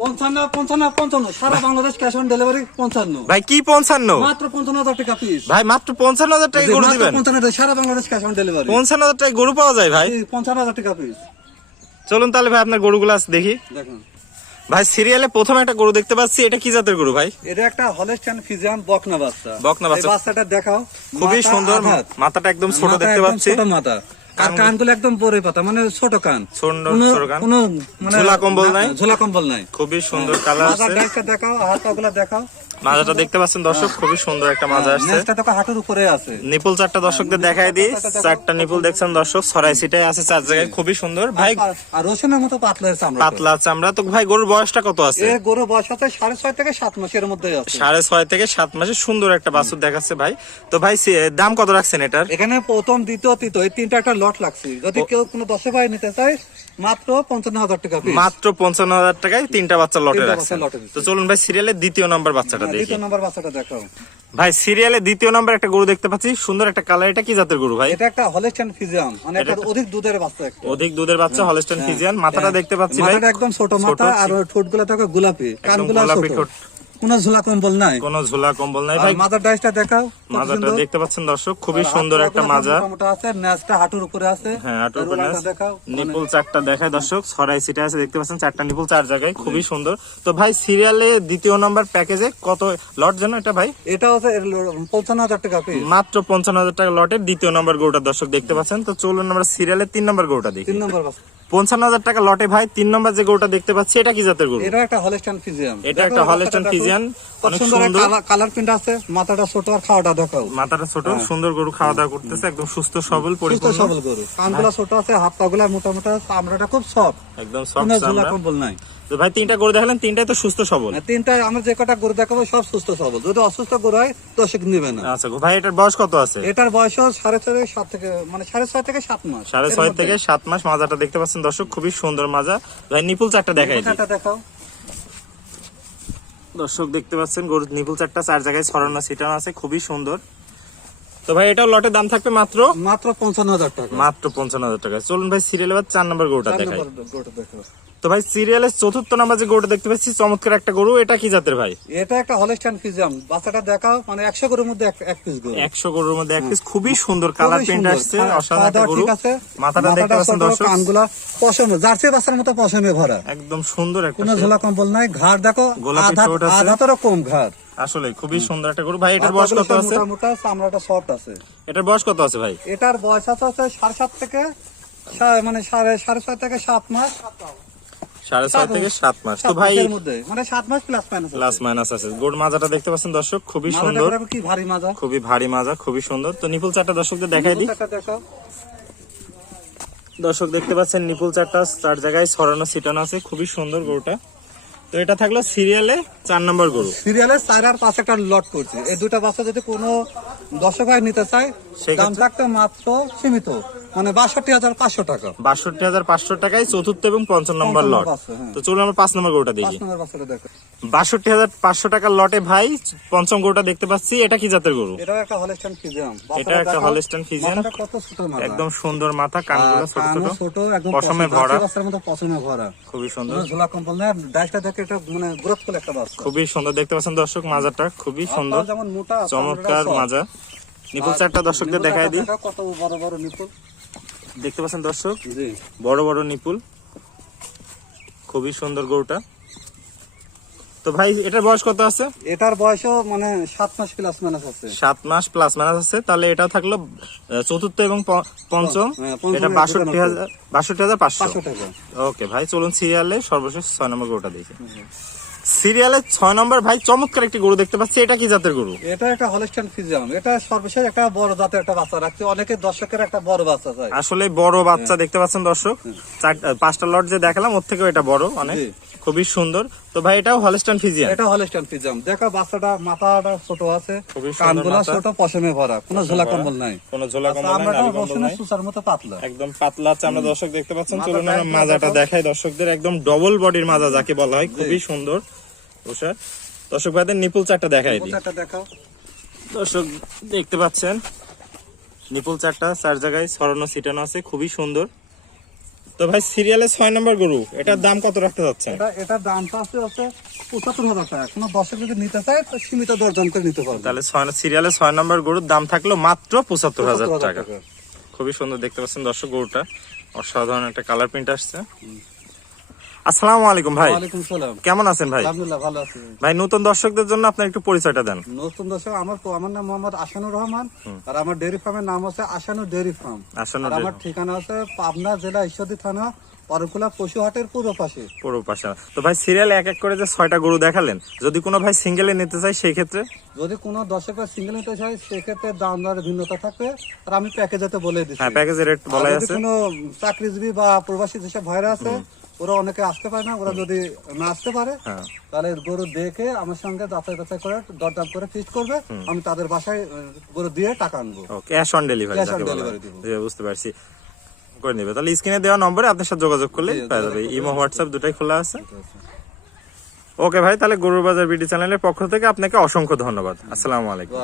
পঞ্চান্ন পঞ্চান্ন পঞ্চান্ন। সারা বাংলাদেশ ক্যাশ অন ডেলিভারি পঞ্চান্ন। ভাই কি পঞ্চান্ন? মাত্র পঞ্চান্ন হাজার টাকা পিস ভাই মাত্র পঞ্চান্ন হাজার টাকা গরু দিবেন? পঞ্চান্ন সারা বাংলাদেশ ক্যাশ অন ডেলিভারি পঞ্চান্ন হাজার টাকা গরু পাওয়া যায় ভাই? পঞ্চান্ন হাজার টাকা পিস চলুন তাহলে ভাই আপনার গরুগুলো আজ দেখি। দেখুন। ভাই সিরিয়ালে প্রথম একটা গরু দেখতে পাচ্ছি এটা কি জাতের গরু ভাই? এটা একটা হলেস্টান ফিজিয়ান বকনা বাচ্চা। বকনা বাচ্চা। বাচ্চাটা দেখাও খুবই সুন্দর মাথাটা একদম ছোট দেখতে পাচ্ছি। মাথা। আর কান- কানগুলো একদম বড়ই পাতা মানে ছোট কান। ছোট- কান। কোনো। মানে ঝোলা কম্বল নাই? ঝোলা কম্বল নাই। খুবই সুন্দর কালার আছে। ডাইসটা দেখাও হাত পাগুলা দেখাও। মাজাটা দেখতে পাচ্ছেন দর্শক? খুবই সুন্দর একটা মাজা আসছে। নেজটা দেখো হাঁটুর উপরে আছে। নিপুল চারটা দর্শকদের দেখাই দিই। চারটা নিপুল দেখছেন দর্শক? ছড়াই সিটাই আছে চার জায়গায়। খুবই সুন্দর। ভাই আর- রসুনের মতো পাতলা হয়েছে আমরা পাতলা চামড়া। তো ভাই গরুর বয়সটা কত আছে? এ গরু বয়স আছে সাড়ে ছয় থেকে সাত মাসের মধ্যে আছে। সাড়ে ছয় থেকে সাত মাসে সুন্দর একটা বাছুর দেখাচ্ছে ভাই। তো ভাই দাম কত রাখছেন এটার? এখানে প্রথম দ্বিতীয় তৃতীয় এই তিনটা একটা লট লাগছে। যদি কেউ কোনো দশে ভাই নিতে চায় মাত্র পঞ্চান্ন হাজার টাকা মাত্র পঞ্চান্ন হাজার টাকায় তিনটা বাচ্চা লটে দিচ্ছে। তো চলুন ভাই সিরিয়ালের দ্বিতীয় নম্বর বাচ্চাটা হ্যাঁ, দেখি। দ্বিতীয় নম্বর বাচ্চাটা দেখাও। ভাই সিরিয়ালে দ্বিতীয় নম্বর একটা গরু দেখতে পাচ্ছি। সুন্দর একটা কালার এটা কি জাতের গরু ভাই? এটা একটা হলেস্টান ফিজিয়াম মানে একটা অধিক দুধের বাচ্চা একটা। অধিক দুধের বাচ্চা হলস্টাইন ফিজিয়ান মাথাটা দেখতে পাচ্ছি ভাই। মাথাটা একদম ছোট মাথা আর ঠোঁটগুলো দেখো গোলাপি। কানগুলো গোলাপি ছোট। কোনো ঝোলা কম্বল নাই। কোনো ঝোলা কম্বল নাই ভাই। মাথার ডাইসটা দেখাও। মাজাটা দেখতে পাচ্ছেন দর্শক? খুবই সুন্দর একটা মাজা। মোটা মোটা আছে নেজটা হাঁটুর উপরে আছে। হ্যাঁ আটুর আর ওলাটা দেখাও। নিপুল চারটা দেখায় দর্শক। ছড়াই সিটে আছে দেখতে পাচ্ছেন চারটা নিপুল চার জায়গায়। খুবই সুন্দর। তো ভাই সিরিয়ালে দ্বিতীয় নম্বর প্যাকেজে কত লট যেন এটা ভাই? এটা হচ্ছে পঞ্চান্ন হাজার টাকা মাত্র পঞ্চান্ন হাজার টাকা লটের দ্বিতীয় নম্বর গরুটা দর্শক দেখতে পাচ্ছেন। তো চলুন আমরা সিরিয়ালের তিন নম্বর গরুটা দেখি। তিন নম্বর পঞ্চান্ন হাজার টাকা লটে ভাই তিন নম্বর যে গরুটা দেখতে পাচ্ছি এটা কি জাতের গরু? এটা একটা হলেস্টান ফিজিয়াম এটা একটা হলস্টাইন ফিজিয়ান, অনেক সুন্দর সুন্দর। কালার প্রিন্ট আছে। মাথাটা ছোট আর খাওয়াটা মাথাটা ছোট সুন্দর গরু খাওয়া দাওয়া করতেছে একদম সুস্থ সবল সুস্থ সবল গরু। কানগুলা ছোট আছে হাত পাগুলা মোটা মোটা চামড়াটা খুব সফট একদম সফট কম্বল নাই। তো ভাই তিনটা গরু দেখালেন তিনটাই তো সুস্থ সবল। তিনটা আমরা যে কটা গরু দেখাবো সব সুস্থ সবল। যদি অসুস্থ গরু হয় দর্শক নিবে না। আচ্ছা ভাই এটার বয়স কত আছে? এটার বয়স সাড়ে ছয় থেকে সাত থেকে মানে সাড়ে ছয় থেকে সাত মাস। সাড়ে ছয় থেকে সাত মাস মাজাটা দেখতে পাচ্ছেন দর্শক খুবই সুন্দর মাজা। ভাই নিপুল চারটা দেখাই। চারটা দেখাও। দর্শক দেখতে পাচ্ছেন গরুর নিপুল চারটা চার জায়গায় ছড়ানো ছিটানো আছে খুবই সুন্দর। তো ভাই এটা লটের দাম থাকবে মাত্র? মাত্র পঞ্চান্ন হাজার টাকা। মাত্র পঞ্চান্ন হাজার টাকা। চলুন ভাই সিরিয়াল বা চার নম্বর গরুটা দেখাই। তো ভাই সিরিয়ালের চতুর্থ নাম্বার যে গরুটা দেখতে পাচ্ছি চমৎকার একটা গরু এটা কি জাতের ভাই? এটা একটা হলেস্টান ফিজিয়াম বাচ্চাটা দেখাও মানে একশো গরুর মধ্যে এক- পিস গরু। একশো গরুর মধ্যে এক পিস খুবই সুন্দর কালার প্রিন্ট আসছে অসাধারণ একটা গরু। ঠিক আছে। মাথাটা দেখতে পাচ্ছেন দর্শক? কানগুলা পশম জার্সি বাচ্চার মতো পশমে ভরা। একদম সুন্দর একটা কোনো ঝোলা কম্বল নাই। ঘাড় দেখো গোলাপি আধা ঠোঁট আছে। আধাতেরও কম ঘাড়। আসলে খুবই সুন্দর একটা গরু। ভাই এটার বয়স কত আছে? মোটা চামড়াটা সফট আছে। এটার বয়স কত আছে ভাই? এটার বয়স আছে হচ্ছে সাড়ে সাত থেকে সা- মানে সাড়ে সাড়ে ছয় থেকে সাত মাস। সাড়ে ছয় থেকে সাত মাস। তো ভাই মানে সাত মাস প্লাস মাইনাস প্লাস মাইনাস আছে। গরুর মাজাটা দেখতে পাচ্ছেন দর্শক খুবই সুন্দর। কি ভারী মাজা? খুবই ভারী মাজা খুবই সুন্দর। তো নিপুল চারটা দর্শকদের দেখাই দিই। দর্শক দেখতে পাচ্ছেন নিপুল চারটা চার জায়গায় ছড়ানো ছিটানো আছে। খুবই সুন্দর গরুটা। তো এটা থাকল সিরিয়ালে চার নম্বর গরু। সিরিয়ালে চার আর পাঁচ একটা লট করছে। এই দুটা বাচ্চা যদি কোনো দর্শক নিতে চায় দাম থাকতে মাত্র সীমিত। মানে বাষট্টি হাজার পাঁচশো টাকা। বাষট্টি হাজার পাঁচশো টাকায় চতুর্থ এবং পঞ্চম নম্বর লট হ্যাঁ। তো চলুন আমরা পাঁচ নম্বর গরুটা দেখি। নম্বর বাচ্চাটা দেখো। বাষট্টি হাজার পাঁচশো টাকার লটে ভাই পঞ্চম গরুটা দেখতে পাচ্ছি। এটা কি জাতের গরু? এটাও একটা হলেস্টান এটা একটা হলস্টাইন ফিজিয়ান। কত ছোট মাথা। একদম সুন্দর মাথা কানগুলো ছোট ছোট ছোট একদম পশমে ভরা। পশমে ভরা। খুবই সুন্দর। ঝোলা কম্বল না ডাইসটা দেখে এটা মানে একটা বাচ্চা। খুবই সুন্দর দেখতে পাচ্ছেন দর্শক মাজাটা খুবই সুন্দর। যেমন মোটা চমৎকার মাজা। নিপুল চারটা দর্শকদের দেখাই দিই। কত বড় বড় নিপুল। দেখতে পাচ্ছেন দর্শক? বড় বড় নিপুল। খুবই সুন্দর গরুটা। তো ভাই এটার বয়স কত আছে? এটার বয়সও মানে সাত মাস প্লাস মাইনাস আছে। সাত মাস প্লাস মাইনাস আছে। তাহলে এটা থাকল চতুর্থ এবং পঞ্চম। হ্যাঁ, এটা বাষট্টি হাজার বাষট্টি হাজার পাঁচশো। ওকে ভাই চলুন সিরিয়ালে সর্বশেষ ছয় নম্বর গরুটা দেখি। সিরিয়ালে ছয় নম্বর ভাই চমৎকার একটি গরু দেখতে পাচ্ছি। এটা কি জাতের গরু? এটা একটা হলিস্টান ফিজিয়াম। এটা সর্বশেষ একটা বড় জাতের একটা বাচ্চা রাখছে। অনেকে দর্শকের একটা বড় বাচ্চা চাই আসলে বড় বাচ্চা দেখতে পাচ্ছেন দর্শক। পাঁচটা লট যে দেখালাম ওর থেকেও এটা বড় অনেক। খুবই সুন্দর। তো ভাই এটাও হলস্টান ফিজিয়ান এটা হলিস্টান ফিজিয়াম দেখো বাচ্চাটা মাথাটা ছোট আছে খুবই কানগুলা ছোট পশমে ভরা। কোনো ঝোলা কম্বল নাই। কোনো ঝোলা আচ্ছা, কম্বল নাই, আমরা কম্বল নাই। সুসার মতো পাতলা। একদম পাতলা চামড়া দর্শক দেখতে পাচ্ছেন চলুন আমরা মাজাটা দেখো। দেখাই। দর্শকদের একদম ডবল বডির মাজা যাকে বলা হয় খুবই সুন্দর। তুষার দর্শক ভাইদের নিপুল চারটা দেখাই দিই। চারটা দেখাও। দর্শক দেখতে পাচ্ছেন নিপুল চারটা চার জায়গায় ছড়ানো ছিটানো আছে খুবই সুন্দর। তো ভাই সিরিয়ালে ছয় নম্বর গরু এটার দাম কত রাখতে যাচ্ছে এটা এটার দামটা আছে হচ্ছে পঁচাত্তর হাজার টাকা। কোনো দর্শক যদি নিতে চায় তো সীমিত দরদাম করে নিতে পারবে। তাহলে ছয় সিরিয়ালে ছয় নম্বর গরুর দাম থাকল মাত্র পঁচাত্তর হাজার 75,000 টাকা। খুবই সুন্দর দেখতে পাচ্ছেন দর্শক গরুটা। অসাধারণ একটা কালার প্রিন্ট আসছে। আসসালামু আলাইকুম ভাই। ওয়ালাইকুম সালাম। কেমন আছেন ভাই? আলহামদুলিল্লাহ ভালো আছি। ভাই নতুন দর্শকদের জন্য আপনার একটু পরিচয়টা দেন। নতুন দর্শক আমার আমার নাম মোহাম্মদ আসানুর রহমান আর আমার ডেয়ারি ফার্মের নাম হচ্ছে আসানুর ডেয়ারি ফার্ম। আমার ঠিকানা আছে পাবনা জেলা ঈশ্বরদী থানা অরকুলা পশু হাটের পূর্ব পাশে। পুরো পাশে। তো ভাই সিরিয়াল এক এক করে যে ছয়টা গরু দেখালেন যদি কোনো ভাই সিঙ্গেলে নিতে চাই সেই ক্ষেত্রে? যদি কোনো দর্শকের সিঙ্গেল নিতে চায় সেক্ষেত্রে দাম দরের ভিন্নতা থাকবে। আর আমি প্যাকেজেতে বলে দিচ্ছি। হ্যাঁ প্যাকেজের রেট যদি আছে। কোনো চাকরিজীবী বা প্রবাসী যেসব ভাইরা আছে ওরা অনেকে আসতে পারে না ওরা যদি না আসতে পারে হ্যাঁ। তাহলে গরু দেখে আমার সঙ্গে যাচাই বাছাই করে দরদাম করে ফিক্স করবে। আমি তাদের বাসায় গরু দিয়ে টাকা আনব। ক্যাশ অন ডেলিভারি হয়। delivery দিব। বুঝতে পারছি। করে নেবে। তাহলে স্ক্রিনে দেওয়া নম্বরে আপনার সাথে যোগাযোগ করলে পেয়ে যাবে। ইমো হোয়াটসঅ্যাপ দুটাই খোলা আছে। ওকে ভাই তাহলে গরুর বাজার বিডি চ্যানেলের পক্ষ থেকে আপনাকে অসংখ্য ধন্যবাদ। আসসালামু আলাইকুম।